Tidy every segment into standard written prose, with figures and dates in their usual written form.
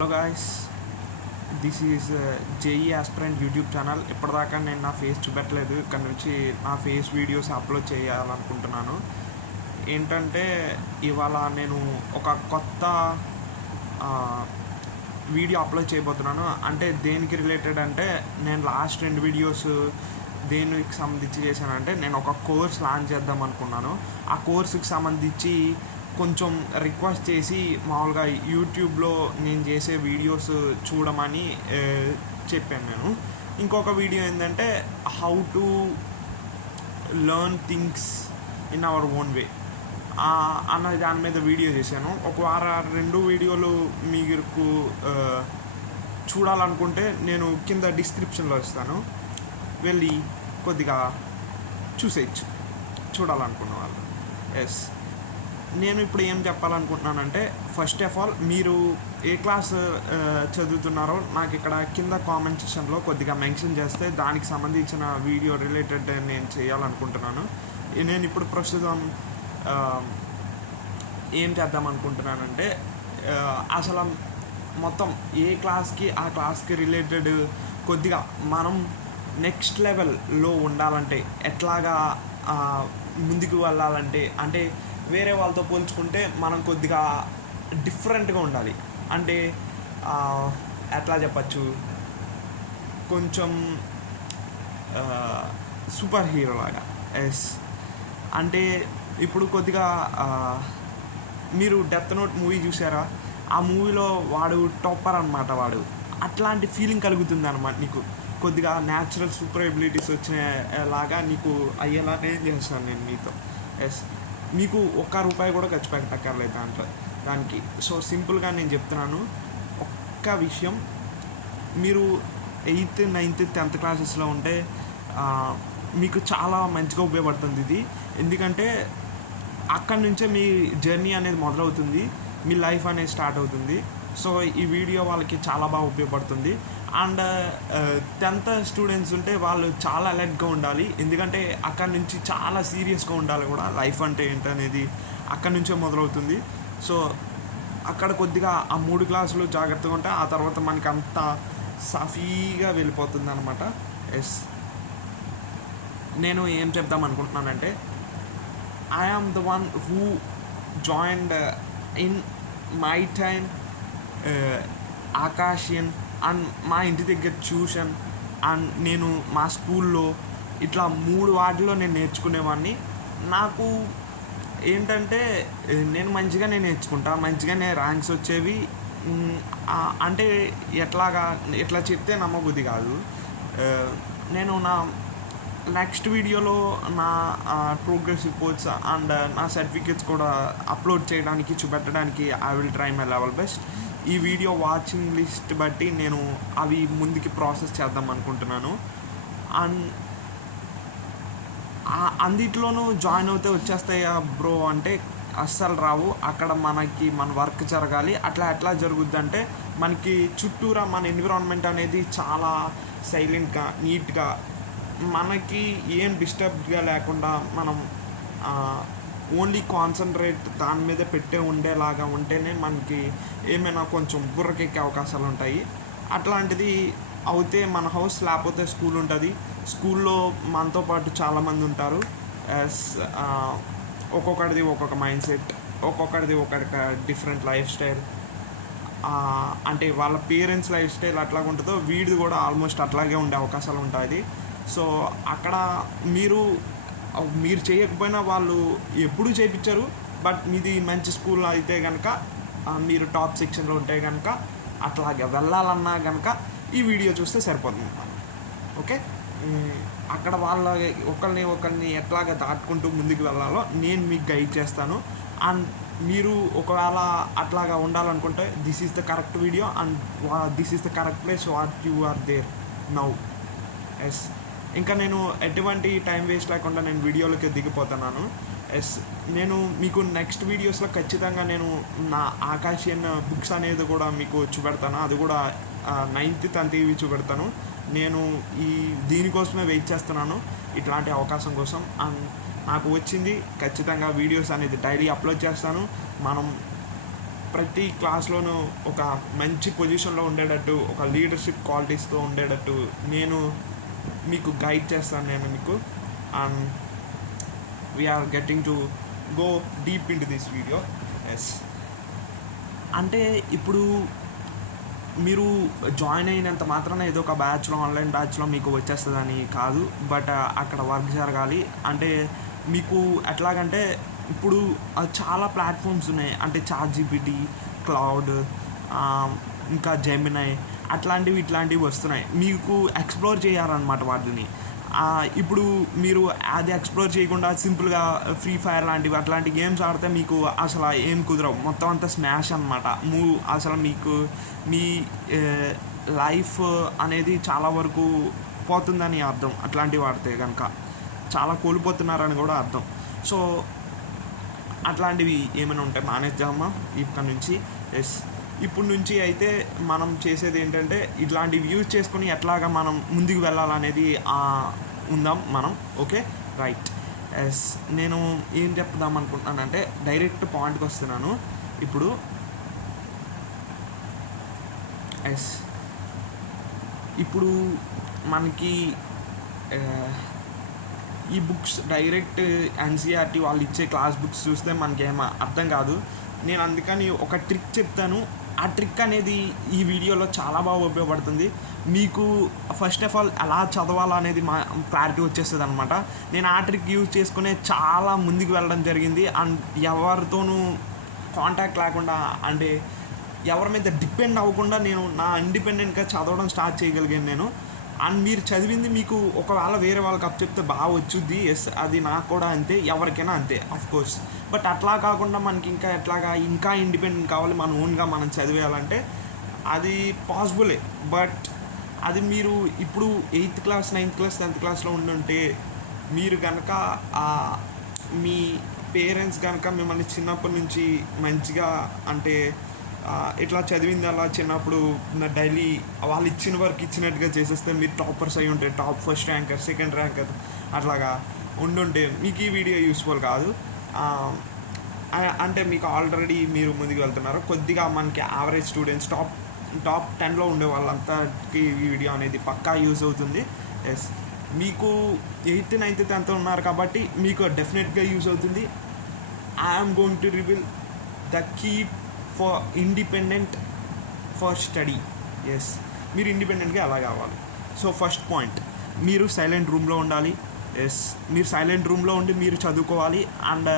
Hello guys, this is JEE aspirant YouTube channel. ఇప్పటిదాకా నేను నా ఫేస్ చూపెట్టలేదు. ఇక్కడ నుంచి నా ఫేస్ వీడియోస్ అప్లోడ్ చేయాలనుకుంటున్నాను. ఏంటంటే ఇవాళ నేను ఒక కొత్త వీడియో అప్లోడ్ చేయబోతున్నాను. అంటే దేనికి రిలేటెడ్ అంటే, నేను లాస్ట్ 2 వీడియోస్ దేనికి సంబంధించి చేశానంటే, నేను ఒక కోర్స్ లాంచ్ చేద్దాం అనుకున్నాను. ఆ కోర్సుకి సంబంధించి కొంచెం రిక్వెస్ట్ చేసి మామూలుగా యూట్యూబ్లో నేను చేసే వీడియోస్ చూడమని చెప్పాను నేను. ఇంకొక వీడియో ఏంటంటే, how to learn things in our own way అన్న దాని మీద వీడియో చేశాను. ఒక వారం 2 వీడియోలు మీకు చూడాలనుకుంటే నేను కింద డిస్క్రిప్షన్లో ఇస్తాను, వెళ్ళి కొద్దిగా చూసేయచ్చు చూడాలనుకున్న వాళ్ళు. ఎస్, నేను ఇప్పుడు ఏం చెప్పాలనుకుంటున్నానంటే, ఫస్ట్ ఆఫ్ ఆల్ మీరు ఏ క్లాస్ చదువుతున్నారో నాకు ఇక్కడ కింద కామెంట్ సెక్షన్లో కొద్దిగా మెన్షన్ చేస్తే దానికి సంబంధించిన వీడియో రిలేటెడ్ నేను చేయాలనుకుంటున్నాను. నేను ఇప్పుడు ప్రస్తుతం ఏం చేద్దాం అనుకుంటున్నానంటే, అసలు మొత్తం ఏ క్లాస్కి ఆ క్లాస్కి రిలేటెడ్ కొద్దిగా మనం నెక్స్ట్ లెవెల్లో ఉండాలంటే, ఎట్లాగా ముందుకు వెళ్ళాలంటే, అంటే వేరే వాళ్ళతో పోల్చుకుంటే మనం కొద్దిగా డిఫరెంట్గా ఉండాలి. అంటే ఎట్లా చెప్పచ్చు, కొంచెం సూపర్ హీరో లాగా. ఎస్, అంటే ఇప్పుడు కొద్దిగా మీరు డెత్ నోట్ మూవీ చూసారా? ఆ మూవీలో వాడు టాపర్ అనమాట. వాడు అట్లాంటి ఫీలింగ్ కలుగుతుంది అనమాట నీకు. కొద్దిగా న్యాచురల్ సూపర్ ఎబిలిటీస్ వచ్చినలాగా నీకు అయ్యేలానే చేస్తాను నేను మీతో. ఎస్, మీకు ₹1 కూడా ఖర్చు పెట్టక్కర్లేదు దానికి. సో సింపుల్గా నేను చెప్తున్నాను ఒక్క విషయం. మీరు 8th, 9th, 10th క్లాసెస్లో ఉంటే మీకు చాలా మంచిగా ఉపయోగపడుతుంది ఇది. ఎందుకంటే అక్కడి నుంచే మీ జర్నీ అనేది మొదలవుతుంది, మీ లైఫ్ అనేది స్టార్ట్ అవుతుంది. సో ఈ వీడియో వాళ్ళకి చాలా బాగా ఉపయోగపడుతుంది. అండ్ 10th స్టూడెంట్స్ ఉంటే వాళ్ళు చాలా అలర్ట్గా ఉండాలి. ఎందుకంటే అక్కడి నుంచి చాలా సీరియస్గా ఉండాలి కూడా. లైఫ్ అంటే ఏంటనేది అక్కడి నుంచే మొదలవుతుంది. సో అక్కడ కొద్దిగా ఆ 3 క్లాసులు జాగ్రత్తగా ఉంటే ఆ తర్వాత మనకి అంతా సాఫీగా వెళ్ళిపోతుంది అనమాట. ఎస్, నేను ఏం చెప్దాం అనుకుంటున్నానంటే, I am the one who joined in my time Aakashian and మా ఇంటి దగ్గర ట్యూషన్ అండ్ నేను మా స్కూల్లో ఇట్లా 3 వాటిలో నేను నేర్చుకునేవాడిని. నాకు ఏంటంటే నేను మంచిగానే నేర్చుకుంటా, మంచిగానే ర్యాంక్స్ వచ్చేవి. అంటే ఎట్లా చెప్తే నమ్మబుద్ధి కాదు. నేను నా నెక్స్ట్ వీడియోలో నా ప్రోగ్రెస్ రిపోర్ట్స్ అండ్ నా సర్టిఫికేట్స్ కూడా అప్లోడ్ చేయడానికి చూపెట్టడానికి I will try my level best. ఈ వీడియో వాచింగ్ లిస్ట్ బట్టి నేను అవి ముందుకి ప్రాసెస్ చేద్దాం అనుకుంటున్నాను. అండ్ అన్నిట్లోనూ జాయిన్ అవుతే వచ్చేస్తాయా బ్రో అంటే అస్సలు రావు. అక్కడ మన వర్క్ జరగాలి. ఎట్లా జరుగుద్ది అంటే, మనకి చుట్టూరా మన ఎన్విరాన్మెంట్ అనేది చాలా సైలెంట్గా, నీట్గా, మనకి ఏం డిస్టర్బ్గా లేకుండా మనం ఓన్లీ కాన్సన్ట్రేట్ దాని మీద ఉండేలాగా ఉంటేనే మనకి ఏమైనా కొంచెం బుర్రకెక్కే అవకాశాలు ఉంటాయి. అట్లాంటిది అవుతే మన హౌస్, లేకపోతే స్కూల్ ఉంటుంది. స్కూల్లో మనతో పాటు చాలామంది ఉంటారు. ఒక్కొక్కటిది ఒక్కొక్క మైండ్ సెట్, ఒక్కొక్కటిది ఒక్కొక్క డిఫరెంట్ లైఫ్ స్టైల్. అంటే వాళ్ళ పేరెంట్స్ లైఫ్ స్టైల్ అట్లాగా ఉంటుందో వీడిది కూడా ఆల్మోస్ట్ అట్లాగే ఉండే అవకాశాలు ఉంటాయి. సో అక్కడ మీరు చేయకపోయినా వాళ్ళు ఎప్పుడూ చేయించారు. బట్ మీది మంచి స్కూల్ అయితే కనుక, మీరు టాప్ సెక్షన్లో ఉంటే కనుక, అట్లాగే వెళ్ళాలన్నా కనుక ఈ వీడియో చూస్తే సరిపోతుంది. ఓకే, అక్కడ ఒకరిని ఎట్లాగా దాటుకుంటూ ముందుకు వెళ్ళాలో నేను మీకు గైడ్ చేస్తాను. అండ్ మీరు ఒకవేళ అట్లాగా ఉండాలనుకుంటే this is the correct video and this is the correct place what you are there now. Yes, ఇంకా నేను ఎటువంటి టైం వేస్ట్ లేకుండా నేను వీడియోలోకి దిగిపోతున్నాను. ఎస్, నేను మీకు నెక్స్ట్ వీడియోస్లో ఖచ్చితంగా నేను నా ఆకాషియన్ బుక్స్ అనేది కూడా మీకు చూపెడతాను. అది కూడా 9th, 10th ఇవి చూపెడతాను. నేను దీనికోసమే వెయిట్ చేస్తున్నాను, ఇట్లాంటి అవకాశం కోసం. అండ్ నాకు వచ్చింది ఖచ్చితంగా వీడియోస్ అనేది డైలీ అప్లోడ్ చేస్తాను. మనం ప్రతి క్లాస్లోనూ ఒక మంచి పొజిషన్లో ఉండేటట్టు, ఒక లీడర్షిప్ క్వాలిటీస్తో ఉండేటట్టు నేను మీకు గైడ్ చేస్తాను. నేను మీకు and we're getting to go deep into this video. Yes, అంటే ఇప్పుడు మీరు జాయిన్ అయినంత మాత్రాన ఏదో ఒక బ్యాచ్లో, ఆన్లైన్ బ్యాచ్లో మీకు వచ్చేస్తుందని కాదు, బట్ అక్కడ వర్క్ జరగాలి. అంటే మీకు ఎట్లాగంటే ఇప్పుడు చాలా ప్లాట్ఫామ్స్ ఉన్నాయి. అంటే ChatGPT, క్లౌడ్, ఇంకా జెమినై ఇట్లాంటివి వస్తున్నాయి. మీకు ఎక్స్ప్లోర్ చేయాలన్నమాట వాటిని. ఇప్పుడు మీరు అది ఎక్స్ప్లోర్ చేయకుండా సింపుల్గా ఫ్రీ ఫైర్ అట్లాంటి గేమ్స్ ఆడితే మీకు అసలు ఏం కుదరవు. మొత్తం అంతా స్మాష్ అనమాట. అసలు మీకు మీ లైఫ్ అనేది చాలా వరకు పోతుందని అర్థం. అట్లాంటివి ఆడితే కనుక చాలా కోల్పోతున్నారని కూడా అర్థం. సో అట్లాంటివి ఏమైనా ఉంటే మానేద్దామా ఇక్కడ నుంచి. ఎస్, ఇప్పుడు నుంచి అయితే మనం చేసేది ఏంటంటే ఇట్లాంటివి యూజ్ చేసుకొని ఎట్లాగా మనం ముందుకు వెళ్ళాలనేది ఉందాం మనం. Okay, right. ఎస్, నేను ఏం చెప్దాం అనుకుంటున్నానంటే డైరెక్ట్ పాయింట్కి వస్తున్నాను ఇప్పుడు. ఎస్, ఇప్పుడు మనకి ఈ బుక్స్ డైరెక్ట్ NCERT వాళ్ళు ఇచ్చే క్లాస్ బుక్స్ చూస్తే మనకేమో అర్థం కాదు. నేను అందుకని ఒక ట్రిక్ చెప్తాను. ఆ ట్రిక్ అనేది ఈ వీడియోలో చాలా బాగా ఉపయోగపడుతుంది. మీకు ఫస్ట్ ఆఫ్ ఆల్ ఎలా చదవాలనేది క్లారిటీ వచ్చేస్తుంది అనమాట. నేను ఆ ట్రిక్ యూజ్ చేసుకునే చాలా ముందుకు వెళ్ళడం జరిగింది. అండ్ ఎవరితోనూ కాంటాక్ట్ లేకుండా, అంటే ఎవరి మీద డిపెండ్ అవ్వకుండా నేను నా ఇండిపెండెంట్గా చదవడం స్టార్ట్ చేయగలిగాను నేను. అండ్ మీరు చదివింది మీకు ఒకవేళ వేరే వాళ్ళకి అప్ చెప్తే బాగా వచ్చుద్ది. ఎస్, అది నాకు కూడా అంతే, ఎవరికైనా అంతే కోర్స్. బట్ అట్లా కాకుండా మనకి ఇంకా ఇండిపెండెంట్ కావాలి, మన ఓన్గా మనం చదివేయాలంటే అది పాసిబులే. బట్ అది మీరు ఇప్పుడు 8th class, 9th class, 10th క్లాస్లో ఉండుంటే, మీరు కనుక మీ పేరెంట్స్ కనుక మిమ్మల్ని చిన్నప్పటి నుంచి మంచిగా, అంటే ఇట్లా చదివింది అలా చిన్నప్పుడు డైలీ వాళ్ళు ఇచ్చిన వర్క్ ఇచ్చినట్టుగా చేసేస్తే మీరు టాపర్స్ అయి ఉంటే, top first ranker, second ranker అట్లాగా ఉండుంటే మీకు ఈ వీడియో యూస్ఫుల్ కాదు. అంటే మీకు ఆల్రెడీ మీరు ముందుకు వెళ్తున్నారు. కొద్దిగా మనకి యావరేజ్ స్టూడెంట్స్, టాప్ 10లో ఉండే వాళ్ళంతకి ఈ వీడియో అనేది పక్కా యూజ్ అవుతుంది. ఎస్, మీకు 8th, 9th, 10th ఉన్నారు కాబట్టి మీకు డెఫినెట్గా యూజ్ అవుతుంది. I'm going to reveal the key for independent for study. Yes, మీరు ఇండిపెండెంట్గా ఎలా కావాలి. సో ఫస్ట్ పాయింట్, మీరు సైలెంట్ రూమ్లో ఉండాలి. ఎస్, మీరు సైలెంట్ రూమ్లో ఉండి మీరు చదువుకోవాలి. అండ్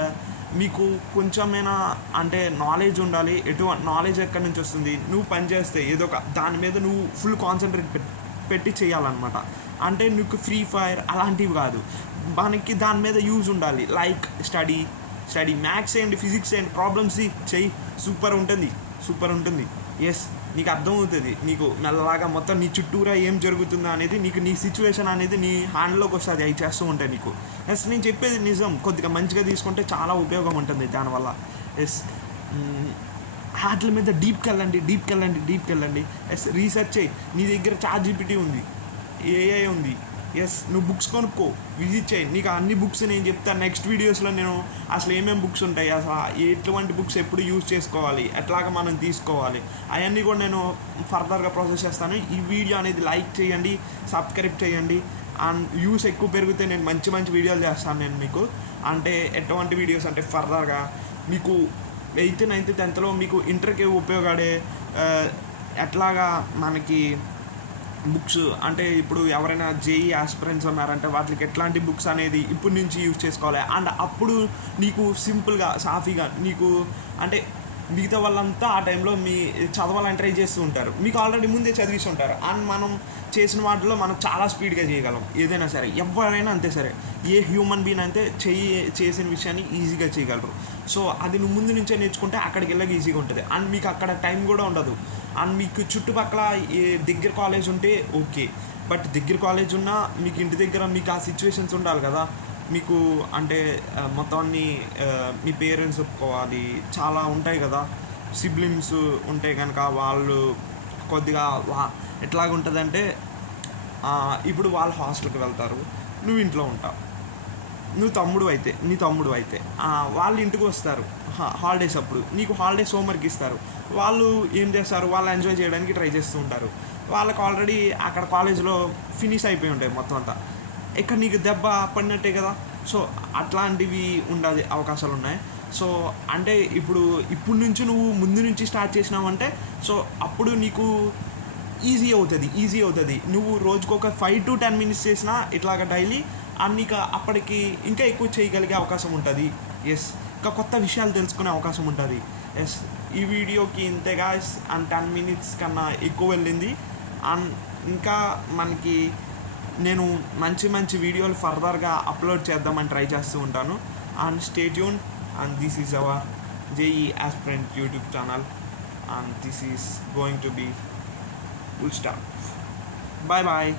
మీకు కొంచెమైనా అంటే నాలెడ్జ్ ఉండాలి. నాలెడ్జ్ ఎక్కడి నుంచి వస్తుంది? నువ్వు పని చేస్తే ఏదో ఒక దాని మీద నువ్వు ఫుల్ కాన్సన్ట్రేట్ పెట్టి చేయాలన్నమాట. అంటే నీకు ఫ్రీ ఫైర్ అలాంటివి కాదు, మనకి దాని మీద యూజ్ ఉండాలి. లైక్ స్టడీ మ్యాథ్స్ చేయండి, ఫిజిక్స్ చేయండి, ప్రాబ్లమ్స్ చెయ్యి, సూపర్ ఉంటుంది. ఎస్, నీకు అర్థమవుతుంది. నీకు మెల్లగా మొత్తం నీ చుట్టూరా ఏం జరుగుతుందో అనేది నీకు, నీ సిచ్యువేషన్ అనేది నీ హ్యాండ్లోకి వస్తుంది. అవి చేస్తూ ఉంటాయి నీకు. ఎస్, నేను చెప్పేది నిజం. కొద్దిగా మంచిగా తీసుకుంటే చాలా ఉపయోగం ఉంటుంది దానివల్ల. ఎస్, వాటి మీద డీప్కి వెళ్ళండి. ఎస్, రీసెర్చ్ చేయి. నీ దగ్గర ChatGPT ఉంది, AI ఉంది. ఎస్, నువ్వు బుక్స్ కొనుక్కో, విజిట్ చేయి. నీకు అన్ని బుక్స్ నేను చెప్తాను నెక్స్ట్ వీడియోస్లో. నేను అసలు ఏమేమి బుక్స్ ఉంటాయి, అసలు ఎటువంటి బుక్స్ ఎప్పుడు యూజ్ చేసుకోవాలి, ఎట్లాగా మనం తీసుకోవాలి, అవన్నీ కూడా నేను ఫర్దర్గా ప్రాసెస్ చేస్తాను. ఈ వీడియో అనేది లైక్ చేయండి, సబ్స్క్రైబ్ చేయండి. అండ్ వ్యూస్ ఎక్కువ పెరిగితే నేను మంచి వీడియోలు చేస్తాను నేను మీకు. అంటే ఎటువంటి వీడియోస్ అంటే ఫర్దర్గా మీకు 8th, 9th, 10thలో మీకు ఇంటర్కి ఉపయోగపడే ఎట్లాగా మనకి బుక్స్, అంటే ఇప్పుడు ఎవరైనా JEE ఆస్పిరెంట్స్ ఉన్నారంటే వాటికి ఎట్లాంటి బుక్స్ అనేది ఇప్పటి నుంచి యూజ్ చేసుకోవాలి. అండ్ అప్పుడు నీకు సింపుల్గా సాఫీగా నీకు, అంటే మిగతా వాళ్ళంతా ఆ టైంలో మీ చదవాలని ట్రై చేస్తూ ఉంటారు, మీకు ఆల్రెడీ ముందే చదివిస్తూ ఉంటారు. అండ్ మనం చేసిన వాటిలో మనం చాలా స్పీడ్గా చేయగలం. ఏదైనా సరే, ఎవరైనా అంతే, సరే ఏ హ్యూమన్ బీయింగ్ అంటే చేసిన విషయాన్ని ఈజీగా చేయగలరు. సో అది నువ్వు ముందు నుంచే నేర్చుకుంటే అక్కడికి వెళ్ళక ఈజీగా ఉంటుంది. అండ్ మీకు అక్కడ టైం కూడా ఉండదు. అండ్ మీకు చుట్టుపక్కల ఏ దగ్గర కాలేజ్ ఉంటే ఓకే, బట్ దగ్గర కాలేజ్ ఉన్నా మీకు ఇంటి దగ్గర మీకు ఆ సిచ్యువేషన్స్ ఉండాలి కదా. మీకు అంటే మొత్తం అన్ని మీ పేరెంట్స్ ఒప్పుకోవాలి, చాలా ఉంటాయి కదా, సిబ్లింగ్స్ ఉంటే కనుక వాళ్ళు కొద్దిగా ఎట్లాగుంటుందంటే ఇప్పుడు వాళ్ళు హాస్టల్కి వెళ్తారు, నువ్వు ఇంట్లో ఉంటావు. నీ తమ్ముడు అయితే వాళ్ళు ఇంటికి వస్తారు హాలిడేస్ అప్పుడు, నీకు హాలిడేస్ హోంవర్క్ ఇస్తారు. వాళ్ళు ఏం చేస్తారు, వాళ్ళు ఎంజాయ్ చేయడానికి ట్రై చేస్తూ ఉంటారు. వాళ్ళకి ఆల్రెడీ అక్కడ కాలేజ్లో ఫినిష్ అయిపోయి ఉంటాయి మొత్తం అంతా. ఇక్కడ నీకు దెబ్బ పడినట్టే కదా. సో అట్లాంటివి ఉండే అవకాశాలు ఉన్నాయి. సో అంటే ఇప్పుడు నుంచి నువ్వు ముందు నుంచి స్టార్ట్ చేసినావంటే సో అప్పుడు నీకు ఈజీ అవుతుంది. నువ్వు రోజుకు ఒక 5 to 10 minutes చేసినా ఇట్లాగ డైలీ నీకు అప్పటికి ఇంకా ఎక్కువ చేయగలిగే అవకాశం ఉంటుంది. ఎస్, ఇంకా కొత్త విషయాలు తెలుసుకునే అవకాశం ఉంటుంది. ఎస్, ఈ వీడియోకి ఇంతేగా అండ్ 10 minutes కన్నా ఎక్కువ వెళ్ళింది. అండ్ ఇంకా మనకి నేను మంచి వీడియోలు ఫర్దర్గా అప్లోడ్ చేద్దామని ట్రై చేస్తూ ఉంటాను. And stay tune. And this is our JEE Aspirant YouTube channel. And this is going to be full stop. Bye bye.